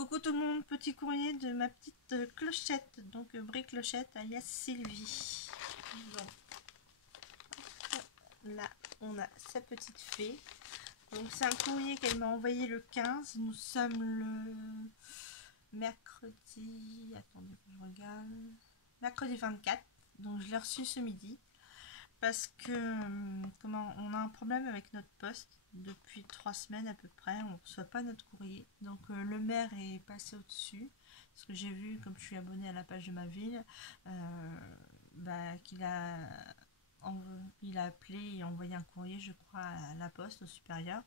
Coucou tout le monde, petit courrier de ma petite clochette, donc Brie Clochette alias Sylvie. Donc, là on a sa petite fée. Donc c'est un courrier qu'elle m'a envoyé le 15. Nous sommes le mercredi. Attendez que je regarde. Mercredi 24. Donc je l'ai reçu ce midi. Parce que on a un problème avec notre poste depuis 3 semaines à peu près, on ne reçoit pas notre courrier, donc le maire est passé au dessus parce que j'ai vu, comme je suis abonnée à la page de ma ville, qu'il a appelé et envoyé un courrier, je crois, à la poste, au supérieur,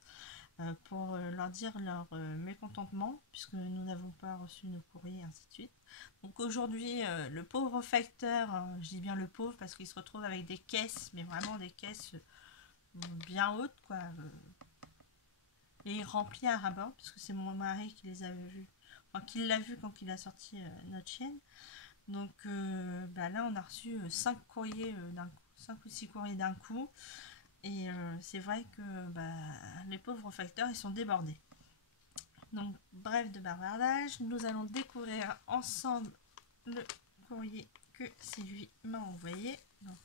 pour leur dire leur mécontentement puisque nous n'avons pas reçu nos courriers et ainsi de suite. Donc aujourd'hui le pauvre facteur, je dis bien le pauvre parce qu'il se retrouve avec des caisses, mais vraiment des caisses bien hautes quoi, et il remplit à ras-bord puisque c'est mon mari qui les avait vus, enfin qui l'a vu quand il a sorti notre chaîne. Donc là on a reçu 5 courriers d'un coup, 5 ou 6 courriers d'un coup. Et c'est vrai que les pauvres facteurs ils sont débordés. Donc bref de bavardage, nous allons découvrir ensemble le courrier que Sylvie m'a envoyé. Donc,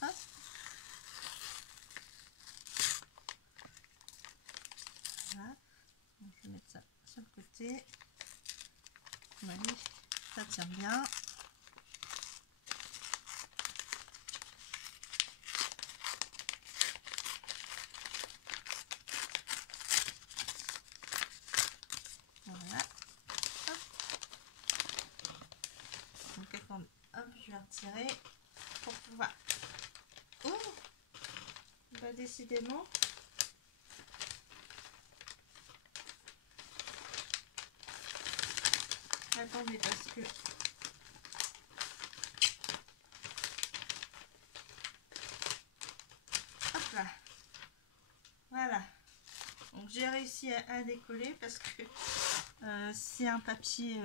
hop. Voilà. Donc, je vais mettre ça sur le côté. Voilà. Ça tient bien. Voilà. Hop. Donc attendez, hop, je vais retirer pour pouvoir. Oh, décidément. Attendez parce que hop là. Voilà. Donc j'ai réussi à décoller parce que c'est un papier.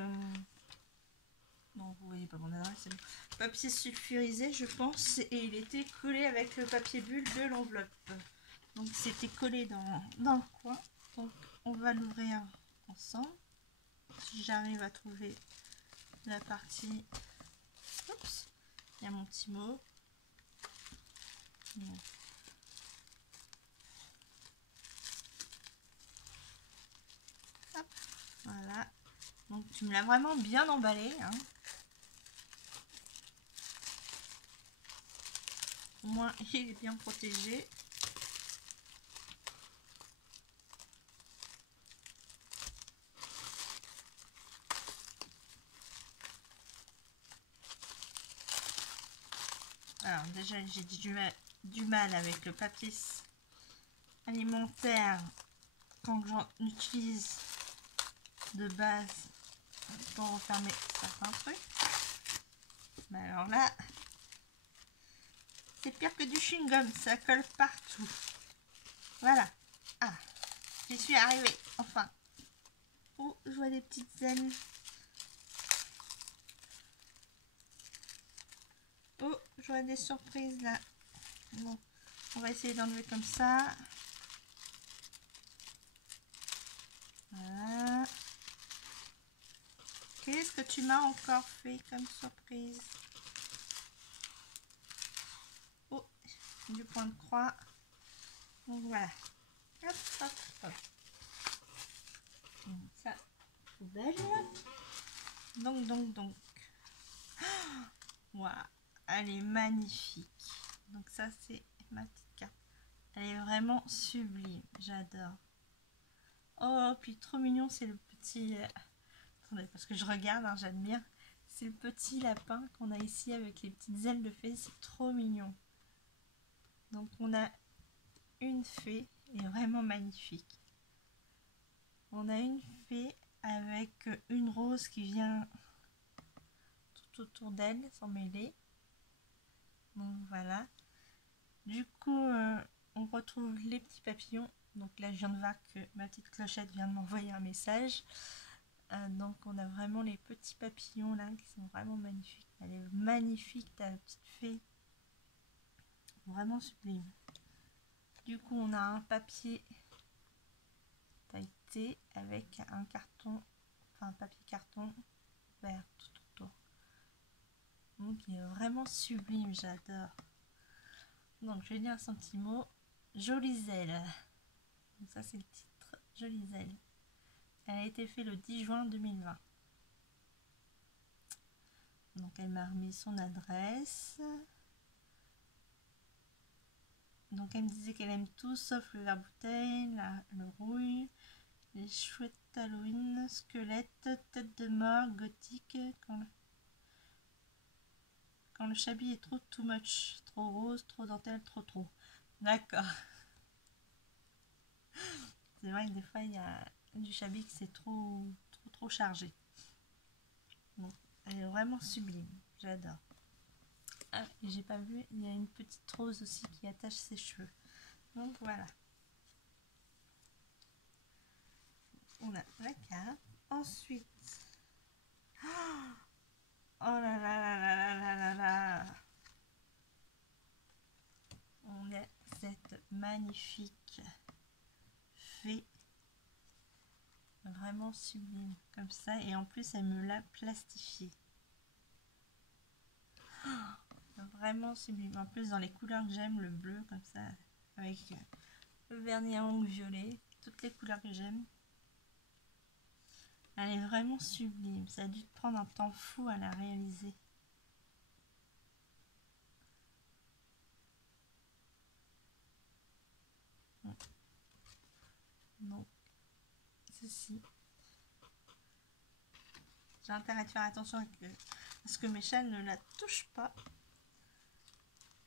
Non, vous voyez pas mon adresse, c'est bon. Papier sulfurisé, je pense, et il était collé avec le papier bulle de l'enveloppe. Donc c'était collé dans le coin. Donc on va l'ouvrir ensemble. Si j'arrive à trouver la partie. Oups, il y a mon petit mot. Hop, voilà. Donc tu me l'as vraiment bien emballé, hein. Au moins il est bien protégé. Alors déjà j'ai du mal avec le papier alimentaire quand j'en utilise de base pour refermer certains trucs. Mais alors là, c'est pire que du chewing-gum, ça colle partout. Voilà. Ah, j'y suis arrivée, enfin. Oh, je vois des petites ailes. Oh, je vois des surprises là. Bon, on va essayer d'enlever comme ça. Voilà. Qu'est-ce que tu m'as encore fait comme surprise? Oh, du point de croix. Donc voilà. Hop, hop, hop. Donc ça, poubelle. Donc. Waouh, elle est magnifique. Donc ça, c'est ma petite carte. Elle est vraiment sublime. J'adore. Oh, puis trop mignon, c'est le petit... Attendez, parce que je regarde, hein, j'admire. C'est le petit lapin qu'on a ici avec les petites ailes de fée. C'est trop mignon. Donc on a une fée, elle est vraiment magnifique. On a une fée avec une rose qui vient tout autour d'elle, s'en mêler. Donc voilà. Du coup, on retrouve les petits papillons. Donc là, je viens de voir que ma petite clochette vient de m'envoyer un message. Donc on a vraiment les petits papillons là qui sont vraiment magnifiques. Elle est magnifique, ta petite fée. Vraiment sublime. Du coup, on a un papier pailleté avec un carton vraiment sublime, j'adore. Donc je vais lire son petit mot. Jolies ailes. Donc ça c'est le titre. Jolies ailes. Elle a été faite le 10 juin 2020. Donc elle m'a remis son adresse. Donc elle me disait qu'elle aime tout sauf le verre bouteille, le rouille, les chouettes Halloween, squelettes, tête de mort, gothique, quand le chablis est trop too much, trop rose, trop dentelle, trop. D'accord. C'est vrai que des fois il y a du chablis qui c'est trop chargé. Donc elle est vraiment sublime, j'adore. Ah, et j'ai pas vu, il y a une petite rose aussi qui attache ses cheveux. Donc voilà. On a la carte. Ensuite, oh là là là là là là là là. On a cette magnifique fée. Vraiment sublime. Comme ça. Et en plus, elle me l'a plastifiée. Vraiment sublime. En plus, dans les couleurs que j'aime, le bleu comme ça. Avec le vernis à ongles violet. Toutes les couleurs que j'aime. Elle est vraiment sublime. Ça a dû te prendre un temps fou à la réaliser. Donc, ceci. J'ai intérêt de faire attention à ce que mes chats ne la touchent pas.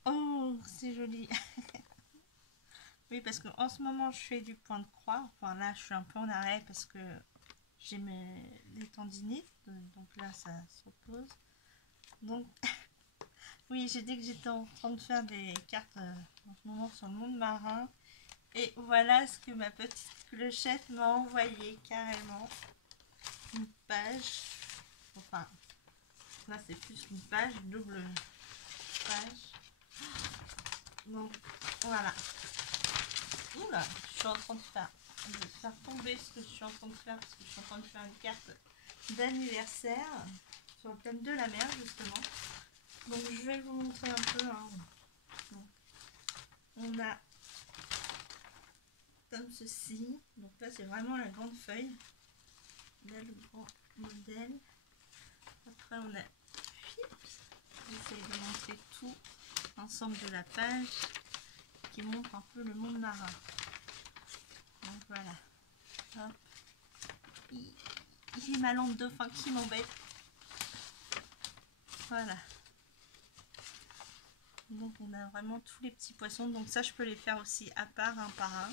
Oh, c'est joli. Oui, parce qu'en ce moment, je fais du point de croix. Enfin, là, je suis un peu en arrêt parce que j'ai les tendinites. Donc là, ça se repose. Donc, oui, j'ai dit que j'étais en train de faire des cartes en ce moment sur le monde marin. Et voilà ce que ma petite clochette m'a envoyé carrément. Une page. Enfin, là, c'est plus une page, double page. Donc, voilà. Oula, je suis en train de faire tomber ce que je suis en train de faire parce que je suis en train de faire une carte d'anniversaire sur le thème de la mer justement. Donc je vais vous montrer un peu. Hein. Donc, on a comme ceci. Donc là c'est vraiment la grande feuille. Là le grand modèle. Après on a. J'essaie de montrer tout l'ensemble de la page qui montre un peu le monde marin. Donc voilà. Hop. J'ai ma lampe de fin qui m'embête. Voilà. Donc on a vraiment tous les petits poissons. Donc ça je peux les faire aussi à part, un par un.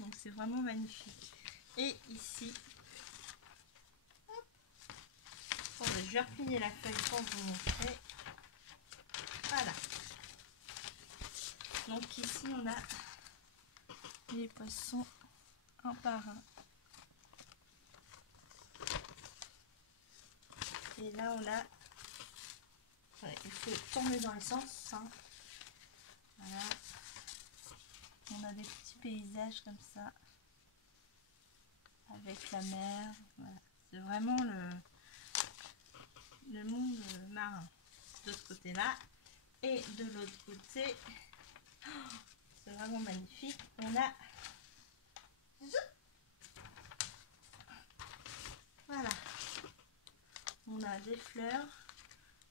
Donc c'est vraiment magnifique. Et ici, hop. Bon, je vais replier la feuille pour vous montrer. Voilà. Donc ici on a les poissons un par un. Et là on a, ouais, il faut tourner dans les sens. Hein. Voilà. On a des petits paysages comme ça. Avec la mer. Voilà. C'est vraiment le monde marin. De ce côté-là. Et de l'autre côté, c'est vraiment magnifique. On a... Voilà. On a des fleurs.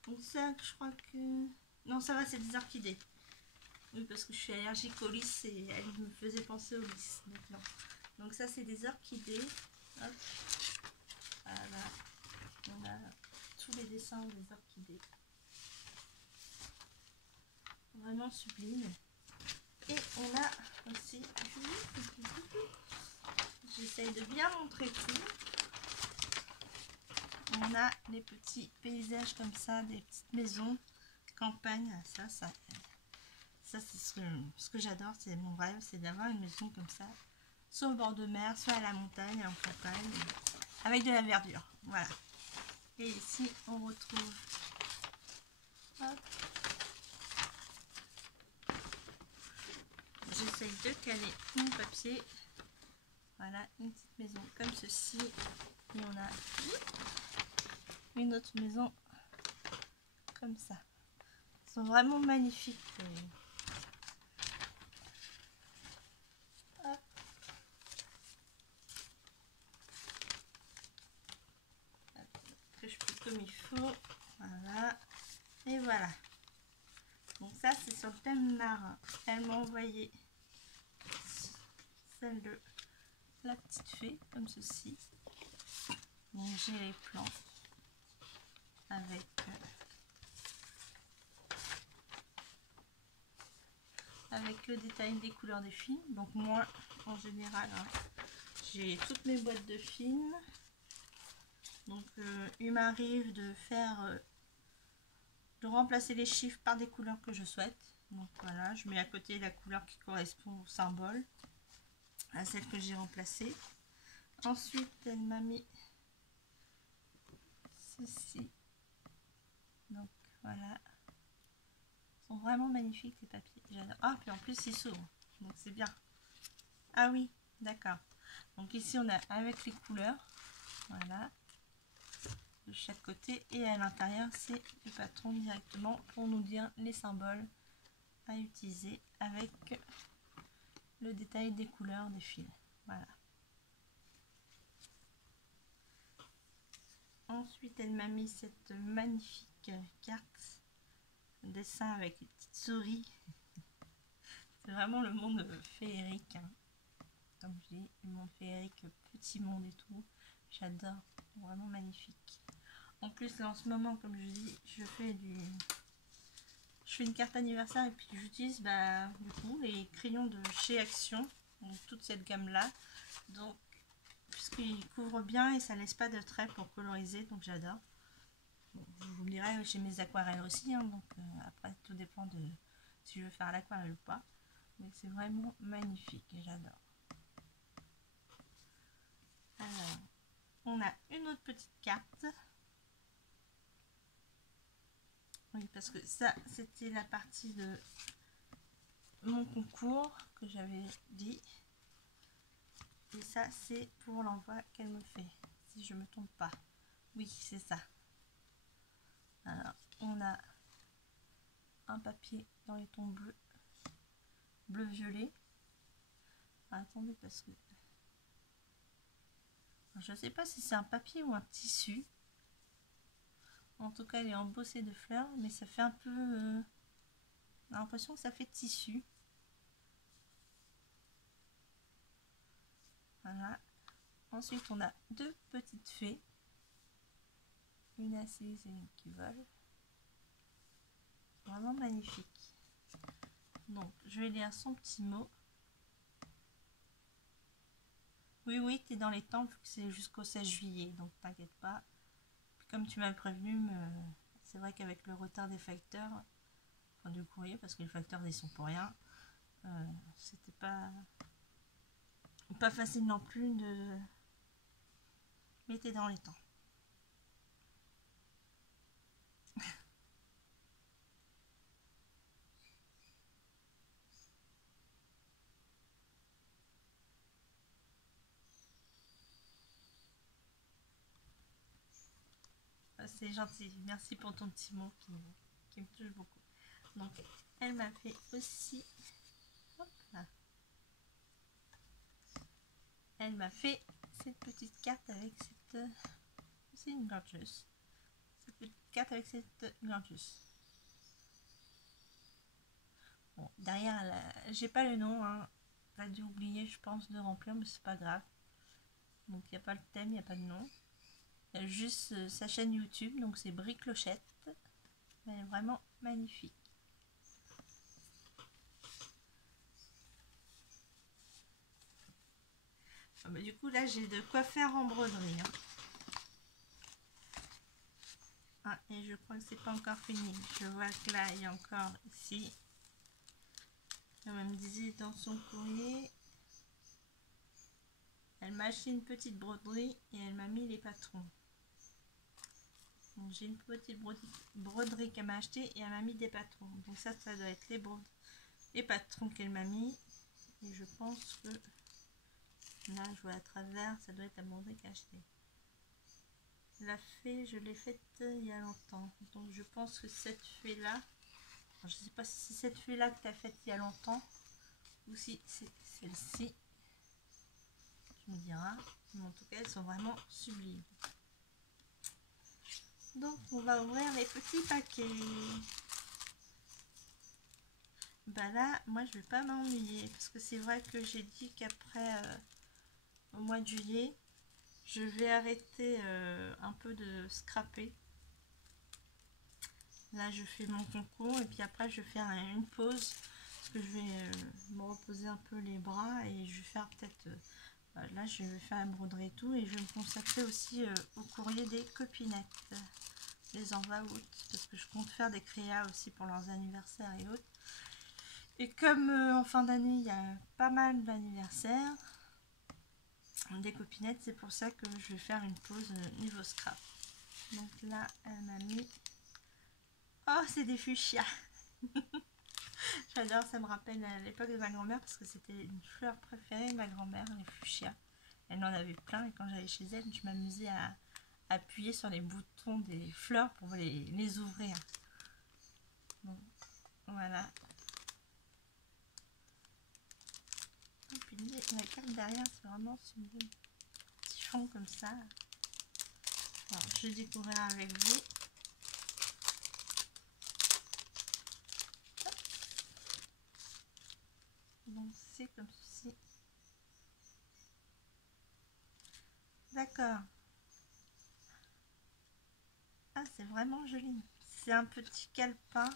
Donc ça, je crois que... Non, ça va, c'est des orchidées. Oui, parce que je suis allergique aux lys et elle me faisait penser aux lys. Donc non. Donc ça, c'est des orchidées. Hop. Voilà. On a tous les dessins des orchidées. Vraiment sublime. Et on a aussi... J'essaye de bien montrer tout. On a les petits paysages comme ça, des petites maisons, campagne, ça c'est ce que j'adore, c'est mon rêve, c'est d'avoir une maison comme ça, soit au bord de mer, soit à la montagne, en campagne, avec de la verdure, voilà. Et ici on retrouve, hop, j'essaye de caler mon papier, voilà, une petite maison comme ceci, et on a une autre maison comme ça. sont vraiment magnifiques. Hop. Que je plie comme il faut. Voilà. Et voilà. Donc ça, c'est sur le thème marin. Elle m'a envoyé celle de la petite fée, comme ceci. Donc j'ai les plans avec le détail des couleurs des films. Donc moi, en général, hein, j'ai toutes mes boîtes de films. Donc il m'arrive de faire de remplacer les chiffres par des couleurs que je souhaite. Donc voilà, je mets à côté la couleur qui correspond au symbole, à celle que j'ai remplacée. Ensuite, elle m'a mis ceci. Donc voilà. Ils sont vraiment magnifiques ces papiers. J'adore. Ah, puis en plus ils s'ouvrent. Donc c'est bien. Ah oui, d'accord. Donc ici on a avec les couleurs. Voilà. De chaque côté. Et à l'intérieur, c'est le patron directement pour nous dire les symboles à utiliser avec le détail des couleurs des fils. Voilà. Ensuite, elle m'a mis cette magnifique carte, un dessin avec une petite souris. C'est vraiment le monde féerique. Hein. Comme je dis, le monde féerique, petit monde et tout. J'adore, vraiment magnifique. En plus, là, en ce moment, comme je dis, je fais une carte anniversaire et puis j'utilise du coup les crayons de chez Action, donc toute cette gamme là. Donc puisqu'ils couvrent bien et ça laisse pas de traits pour coloriser, donc j'adore. Bon, vous me direz chez mes aquarelles aussi, hein, donc après tout dépend de si je veux faire l'aquarelle ou pas. Mais c'est vraiment magnifique et j'adore. Alors, on a une autre petite carte. Oui, parce que ça, c'était la partie de mon concours que j'avais dit. Et ça, c'est pour l'envoi qu'elle me fait, si je me trompe pas. Oui, c'est ça. Alors, on a un papier dans les tons bleus, bleu-violet. Attendez, parce que je sais pas si c'est un papier ou un tissu. En tout cas, elle est embossée de fleurs, mais ça fait un peu... on a l'impression que ça fait tissu. Voilà. Ensuite, on a deux petites fées. Une assise et une qui vole. Vraiment magnifique. Donc, je vais lire son petit mot. Oui, oui, tu es dans les temps, vu que c'est jusqu'au 16 juillet, donc t'inquiète pas. Puis comme tu m'as prévenu, c'est vrai qu'avec le retard des facteurs, enfin du courrier, parce que les facteurs ils sont pour rien, c'était pas facile non plus de... Mais t'es dans les temps. C'est gentil, merci pour ton petit mot qui me touche beaucoup. Donc, elle m'a fait aussi... Hop là. Elle m'a fait cette petite carte avec cette... C'est une gorgeous. Cette petite carte avec cette gorgeous. Bon, derrière, j'ai pas le nom. Hein. T'as dû oublier, je pense, de remplir, mais c'est pas grave. Donc, il n'y a pas le thème, il n'y a pas de nom. Il y a juste sa chaîne YouTube, donc c'est Brie Clochette. Elle est vraiment magnifique. Ah bah, du coup, là, j'ai de quoi faire en broderie. Hein. Ah, et je crois que c'est pas encore fini. Je vois que là, il y a encore ici. Comme elle me disait dans son courrier, elle m'a acheté une petite broderie et elle m'a mis les patrons. Donc j'ai une petite broderie qu'elle m'a acheté et elle m'a mis des patrons. Donc ça doit être les patrons qu'elle m'a mis. Et je pense que là, je vois à travers, ça doit être la broderie qu'elle a acheté. La fée, je l'ai faite il y a longtemps. Donc je pense que cette fée là, Je sais pas si c'est cette feuille là que tu as faite il y a longtemps ou si c'est celle-ci. Tu me diras. Mais en tout cas, elles sont vraiment sublimes. Donc, on va ouvrir les petits paquets. Bah là, moi, je vais pas m'ennuyer parce que c'est vrai que j'ai dit qu'après, au mois de juillet, je vais arrêter un peu de scraper. Là, je fais mon concours et puis après, je vais faire une pause parce que je vais me reposer un peu les bras et je vais faire peut-être... là, je vais faire la broderie et tout et je vais me consacrer aussi au courrier des copinettes, les envois août, parce que je compte faire des créas aussi pour leurs anniversaires et autres. Et comme en fin d'année, il y a pas mal d'anniversaires des copinettes, c'est pour ça que je vais faire une pause niveau scrap. Donc là, elle m'a mis... Oh, c'est des fuchsias. J'adore, ça me rappelle l'époque de ma grand-mère parce que c'était une fleur préférée de ma grand-mère, les fuchsias. Elle en avait plein et quand j'allais chez elle, je m'amusais à appuyer sur les boutons des fleurs pour les ouvrir. Donc, voilà. Et puis la carte derrière, c'est vraiment sublime. Petit fond comme ça. Alors, je découvrirai avec vous. Donc c'est comme ceci. D'accord. Ah, c'est vraiment joli. C'est un petit calepin.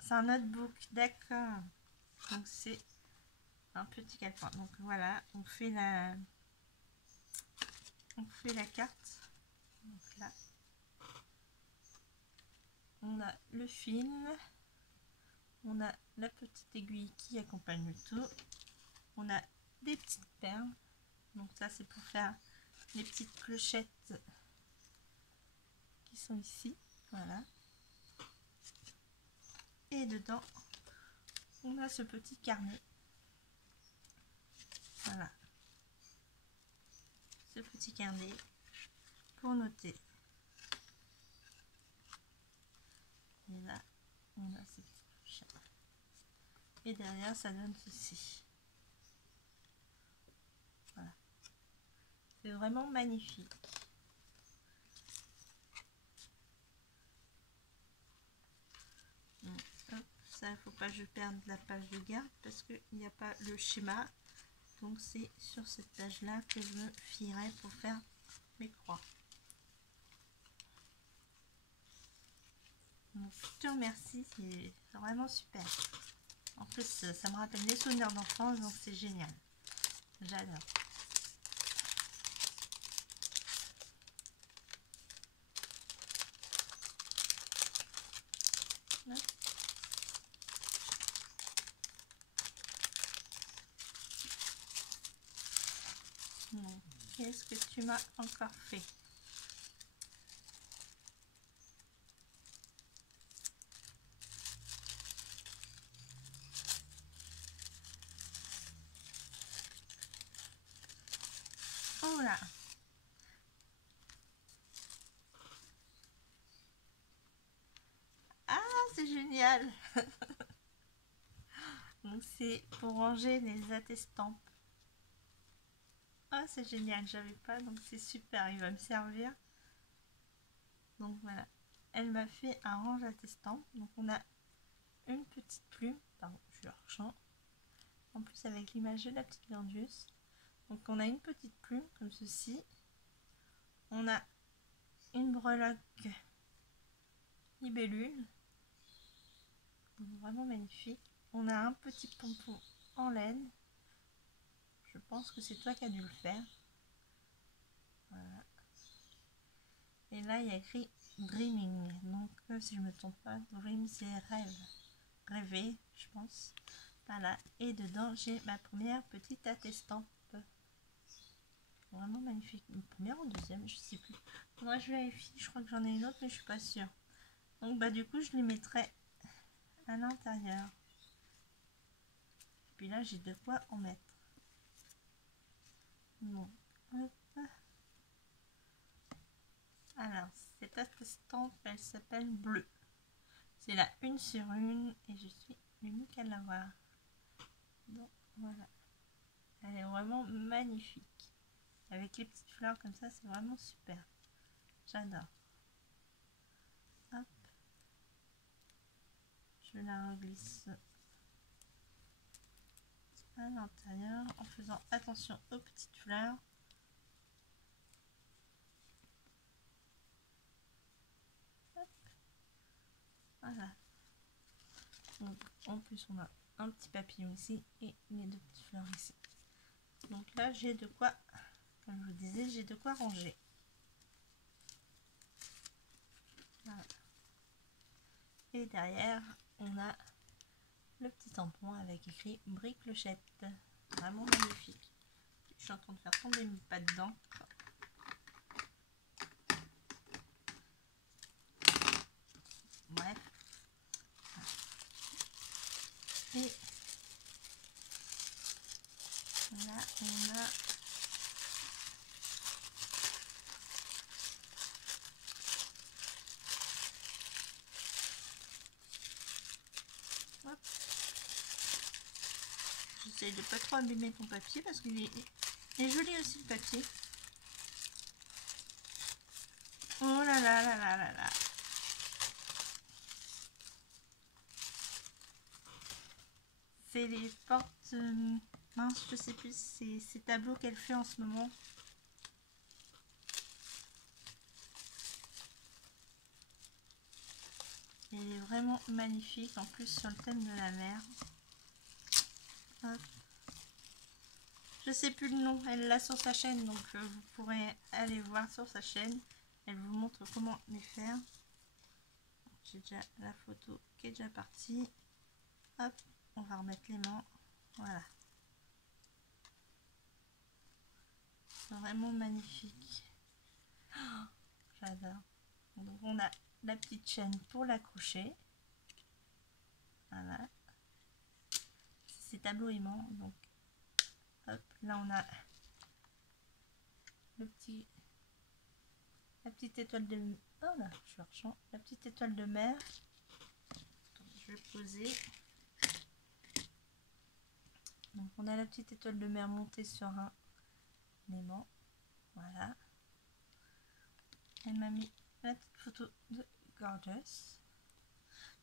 C'est un notebook, d'accord. Donc c'est un petit calepin. Donc voilà, on fait la carte. Donc là, on a le film. On a la petite aiguille qui accompagne le tout. On a des petites perles. Donc ça c'est pour faire les petites clochettes qui sont ici. Voilà. Et dedans, on a ce petit carnet. Voilà. Ce petit carnet pour noter. Et là, on a ces petits clochettes. Et derrière, ça donne ceci. Voilà. C'est vraiment magnifique. Donc, hop, ça, il ne faut pas que je perde la page de garde parce qu'il n'y a pas le schéma. Donc, c'est sur cette page-là que je me fierai pour faire mes croix. Donc, je te remercie, c'est vraiment super. En plus, ça me rappelle les souvenirs d'enfance, donc c'est génial. J'adore. Qu'est-ce que tu m'as encore fait? Oh là! Ah, c'est génial! Donc c'est pour ranger les attestampes. Ah, c'est génial, j'avais pas, donc c'est super, il va me servir. Donc voilà, elle m'a fait un range attestampes. Donc on a une petite plume, pardon, je suis argent. En plus avec l'image de la petite glanduleuse. Donc on a une petite plume comme ceci. On a une breloque libellule. Donc vraiment magnifique. On a un petit pompon en laine. Je pense que c'est toi qui as dû le faire. Voilà. Et là il y a écrit Dreaming. Donc si je me trompe pas, Dream c'est rêve. Rêver, je pense. Voilà. Et dedans j'ai ma première petite attestampe. Vraiment magnifique. Une première ou deuxième, je sais plus. Moi je vérifie, je crois que j'en ai une autre mais je suis pas sûre. Donc bah du coup je les mettrai à l'intérieur. Puis là j'ai de quoi en mettre. Bon. Hop. Alors cette attestampe elle s'appelle Bleu. C'est la 1/1 et je suis l'unique à l'avoir. Donc voilà. Elle est vraiment magnifique. Avec les petites fleurs comme ça, c'est vraiment super. J'adore. Hop. Je la reglisse à l'intérieur en faisant attention aux petites fleurs. Hop. Voilà. Donc, en plus, on a un petit papillon ici et les deux petites fleurs ici. Donc là, j'ai de quoi, comme je vous disais, j'ai de quoi ranger. Voilà. Et derrière, on a le petit tampon avec écrit Brie Clochette. Vraiment magnifique. Je suis en train de faire tomber mes pattes d'encre. Bref. Et là, on a j'essaye de pas trop abîmer ton papier parce qu'il est joli aussi le papier. Oh là là là là là là. C'est les portes... mince, je sais plus, c'est ces tableaux qu'elle fait en ce moment. Il est vraiment magnifique, en plus sur le thème de la mer. Hop. Je sais plus le nom, elle l'a sur sa chaîne, donc vous pourrez aller voir sur sa chaîne. Elle vous montre comment les faire. J'ai déjà la photo qui est déjà partie. Hop, on va remettre les mains. Voilà. C'est vraiment magnifique. Oh, j'adore. Donc on a la petite chaîne pour l'accrocher. Voilà. C'est tableau aimant. Donc hop, là on a le petit, la petite étoile de... Oh là, je suis hors champ. La petite étoile de mer. Donc, je vais poser. Donc on a la petite étoile de mer montée sur un aimant. Voilà. Elle m'a mis la petite photo de Gorgeous.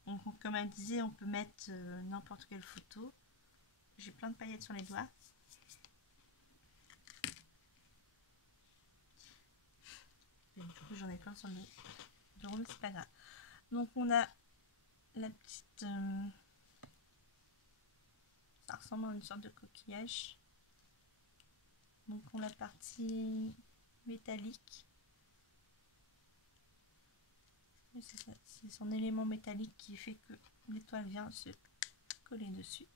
Donc comme elle disait, on peut mettre n'importe quelle photo. J'ai plein de paillettes sur les doigts. Et du coup j'en ai plein sur le bureau, mais c'est pas grave. Donc on a la petite... ça ressemble à une sorte de coquillage. Donc on a la partie métallique. C'est son élément métallique qui fait que l'étoile vient se coller dessus.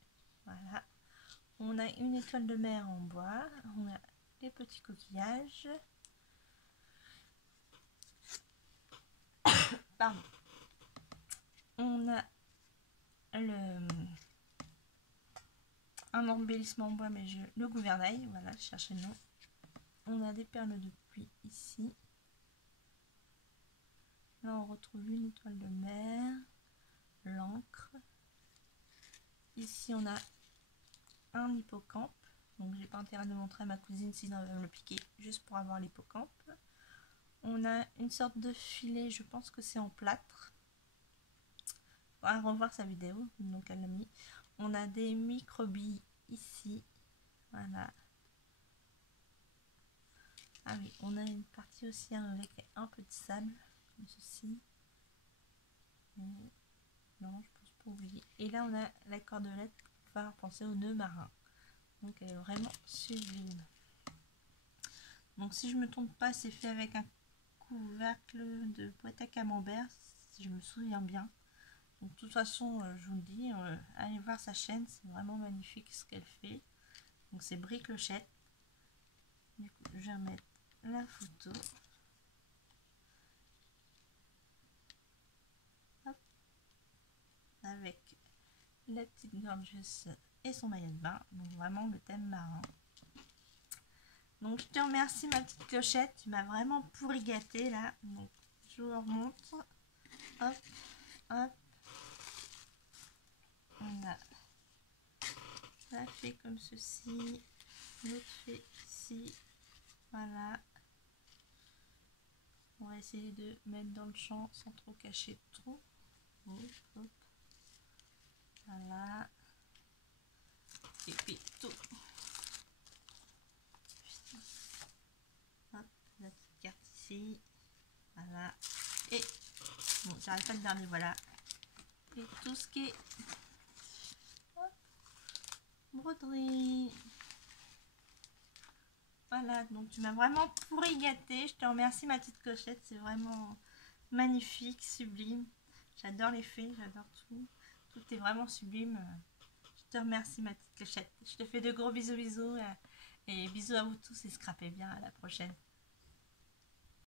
Voilà. On a une étoile de mer en bois. On a les petits coquillages. Pardon. On a un embellissement en bois, mais le gouvernail. Voilà, je cherchais le nom. On a des perles de pluie ici. Là, on retrouve une étoile de mer, l'encre. Ici, on a un hippocampe. Donc, j'ai pas intérêt de montrer à ma cousine sinon elle va me le piquer, juste pour avoir l'hippocampe. On a une sorte de filet, je pense que c'est en plâtre. On va revoir sa vidéo, donc elle l'a mis. On a des microbilles ici. Voilà. Ah oui, on a une partie aussi avec un peu de sable, comme ceci. Non, je pense pas oublier. Et là, on a la cordelette pour faire penser au nœud marin. Donc, elle est vraiment sublime. Donc, si je me trompe pas, c'est fait avec un couvercle de boîte à camembert, si je me souviens bien. Donc, de toute façon, je vous le dis, allez voir sa chaîne, c'est vraiment magnifique ce qu'elle fait. Donc, c'est Brie Clochette. Du coup, je vais remettre la photo. Hop. Avec la petite Gorgeous et son maillot de bain. Donc, vraiment le thème marin. Donc, je te remercie, ma petite clochette. Tu m'as vraiment pourri gâté là. Donc, je vous remontre. Hop, hop. On a la fait comme ceci, l'autre fait ici, voilà. On va essayer de mettre dans le champ sans trop cacher trop. Hop, hop. Voilà. Et puis tout. Hop, la petite carte ici. Voilà. Et bon, j'arrête pas de dire, mais voilà. Et tout ce qui est hop, broderie. Voilà, donc tu m'as vraiment pourri gâté. Je te remercie ma petite clochette, c'est vraiment magnifique, sublime. J'adore les fées, j'adore tout. Tout est vraiment sublime. Je te remercie ma petite clochette. Je te fais de gros bisous et bisous à vous tous et scrapez bien, à la prochaine.